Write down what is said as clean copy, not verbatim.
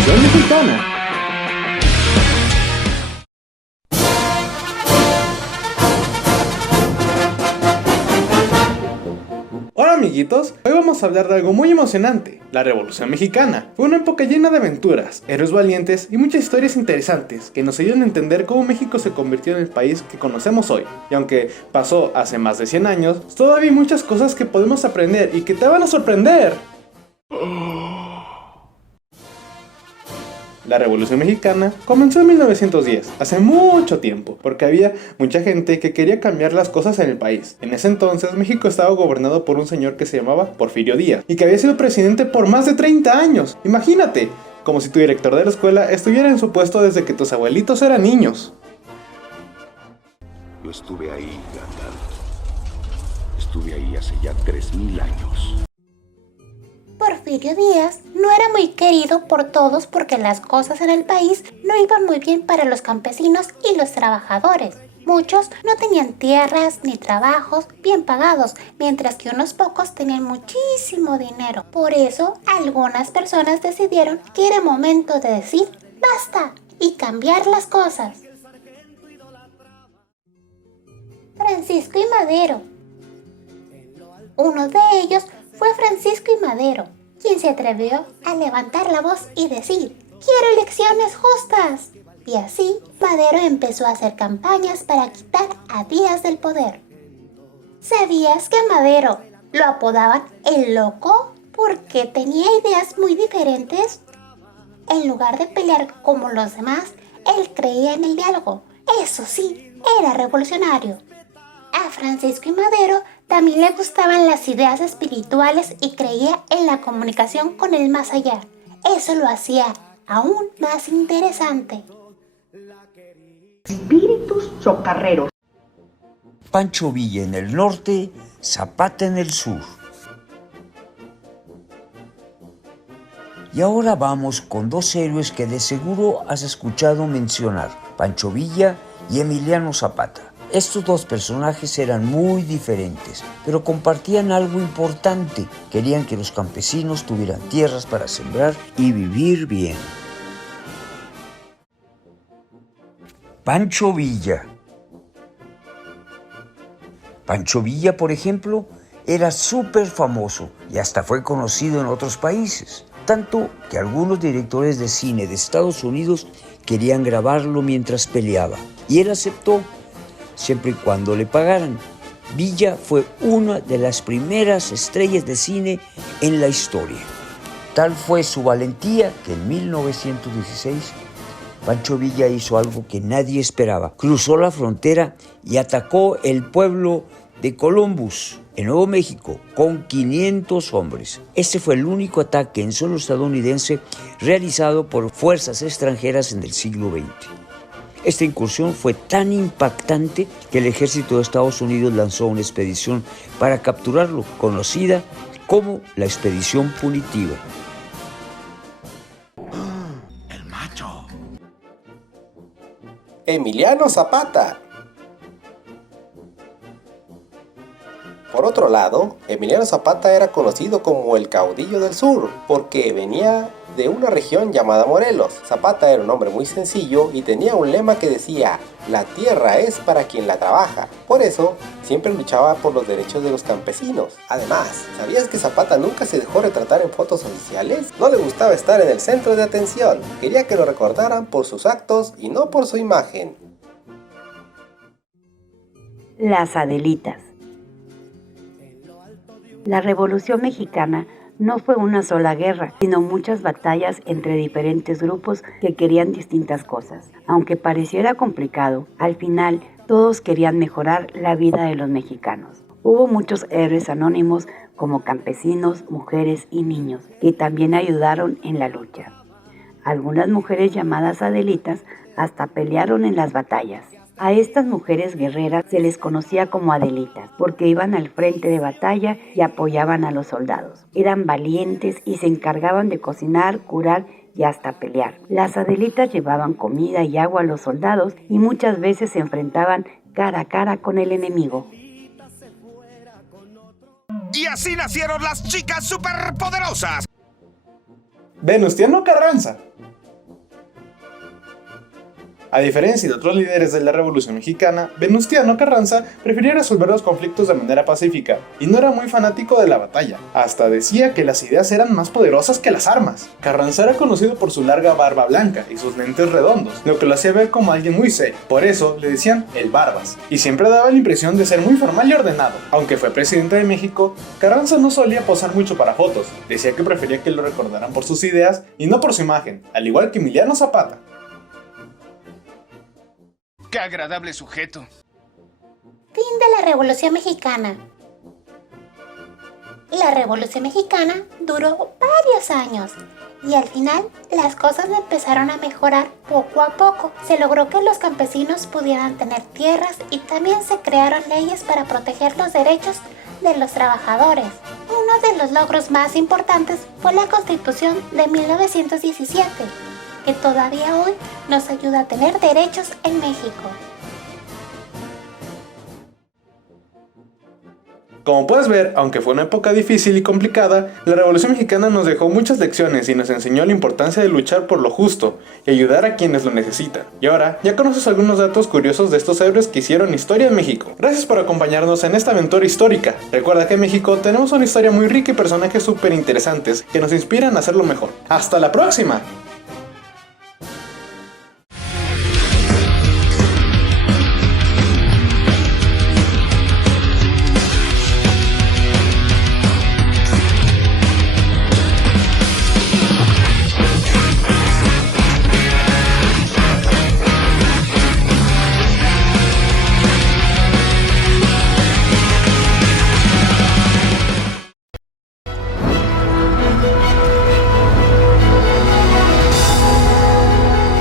Revolución Mexicana. Hola amiguitos, hoy vamos a hablar de algo muy emocionante, la Revolución Mexicana. Fue una época llena de aventuras, héroes valientes y muchas historias interesantes que nos ayudan a entender cómo México se convirtió en el país que conocemos hoy. Y aunque pasó hace más de 100 años, todavía hay muchas cosas que podemos aprender y que te van a sorprender. La Revolución Mexicana comenzó en 1910, hace mucho tiempo, porque había mucha gente que quería cambiar las cosas en el país. En ese entonces, México estaba gobernado por un señor que se llamaba Porfirio Díaz, y que había sido presidente por más de 30 años. Imagínate, como si tu director de la escuela estuviera en su puesto desde que tus abuelitos eran niños. Yo estuve ahí, Gandalf. Estuve ahí hace ya 3000 años. Porfirio Díaz no era muy querido por todos porque las cosas en el país no iban muy bien para los campesinos y los trabajadores. Muchos no tenían tierras ni trabajos bien pagados, mientras que unos pocos tenían muchísimo dinero. Por eso, algunas personas decidieron que era momento de decir ¡basta! Y cambiar las cosas. Francisco y Madero. Uno de ellos fue Francisco y Madero, quien se atrevió a levantar la voz y decir ¡quiero elecciones justas! Y así, Madero empezó a hacer campañas para quitar a Díaz del poder. ¿Sabías que a Madero lo apodaban el loco? Porque tenía ideas muy diferentes. En lugar de pelear como los demás, él creía en el diálogo. Eso sí, era revolucionario. A Francisco y Madero también le gustaban las ideas espirituales y creía en la comunicación con el más allá. Eso lo hacía aún más interesante. Espíritus chocarreros. Pancho Villa en el norte, Zapata en el sur. Y ahora vamos con dos héroes que de seguro has escuchado mencionar, Pancho Villa y Emiliano Zapata. Estos dos personajes eran muy diferentes, pero compartían algo importante. Querían que los campesinos tuvieran tierras para sembrar y vivir bien. Pancho Villa. Pancho Villa, por ejemplo, era súper famoso y hasta fue conocido en otros países. Tanto que algunos directores de cine de Estados Unidos querían grabarlo mientras peleaba. Y él aceptó, siempre y cuando le pagaran. Villa fue una de las primeras estrellas de cine en la historia. Tal fue su valentía que en 1916 Pancho Villa hizo algo que nadie esperaba. Cruzó la frontera y atacó el pueblo de Columbus, en Nuevo México, con 500 hombres. Este fue el único ataque en suelo estadounidense realizado por fuerzas extranjeras en el siglo XX. Esta incursión fue tan impactante que el ejército de Estados Unidos lanzó una expedición para capturarlo, conocida como la Expedición Punitiva. El macho. Emiliano Zapata. Por otro lado, Emiliano Zapata era conocido como el caudillo del sur, porque venía de una región llamada Morelos. Zapata era un hombre muy sencillo y tenía un lema que decía: la tierra es para quien la trabaja. Por eso, siempre luchaba por los derechos de los campesinos. Además, ¿sabías que Zapata nunca se dejó retratar en fotos oficiales? No le gustaba estar en el centro de atención. Quería que lo recordaran por sus actos y no por su imagen. Las Adelitas. La Revolución Mexicana no fue una sola guerra, sino muchas batallas entre diferentes grupos que querían distintas cosas. Aunque pareciera complicado, al final todos querían mejorar la vida de los mexicanos. Hubo muchos héroes anónimos como campesinos, mujeres y niños, que también ayudaron en la lucha. Algunas mujeres llamadas Adelitas hasta pelearon en las batallas. A estas mujeres guerreras se les conocía como Adelitas, porque iban al frente de batalla y apoyaban a los soldados. Eran valientes y se encargaban de cocinar, curar y hasta pelear. Las Adelitas llevaban comida y agua a los soldados y muchas veces se enfrentaban cara a cara con el enemigo. Y así nacieron las chicas superpoderosas. Venustiano Carranza. A diferencia de otros líderes de la Revolución Mexicana, Venustiano Carranza prefería resolver los conflictos de manera pacífica y no era muy fanático de la batalla. Hasta decía que las ideas eran más poderosas que las armas. Carranza era conocido por su larga barba blanca y sus lentes redondos, lo que lo hacía ver como alguien muy serio. Por eso le decían el Barbas, y siempre daba la impresión de ser muy formal y ordenado. Aunque fue presidente de México, Carranza no solía posar mucho para fotos. Decía que prefería que lo recordaran por sus ideas y no por su imagen, al igual que Emiliano Zapata. ¡Qué agradable sujeto! Fin de la Revolución Mexicana. La Revolución Mexicana duró varios años y al final las cosas empezaron a mejorar poco a poco. Se logró que los campesinos pudieran tener tierras y también se crearon leyes para proteger los derechos de los trabajadores. Uno de los logros más importantes fue la Constitución de 1917, que todavía hoy nos ayuda a tener derechos en México. Como puedes ver, aunque fue una época difícil y complicada, la Revolución Mexicana nos dejó muchas lecciones y nos enseñó la importancia de luchar por lo justo y ayudar a quienes lo necesitan. Y ahora, ya conoces algunos datos curiosos de estos héroes que hicieron historia en México. Gracias por acompañarnos en esta aventura histórica. Recuerda que en México tenemos una historia muy rica y personajes súper interesantes que nos inspiran a hacerlo mejor. ¡Hasta la próxima!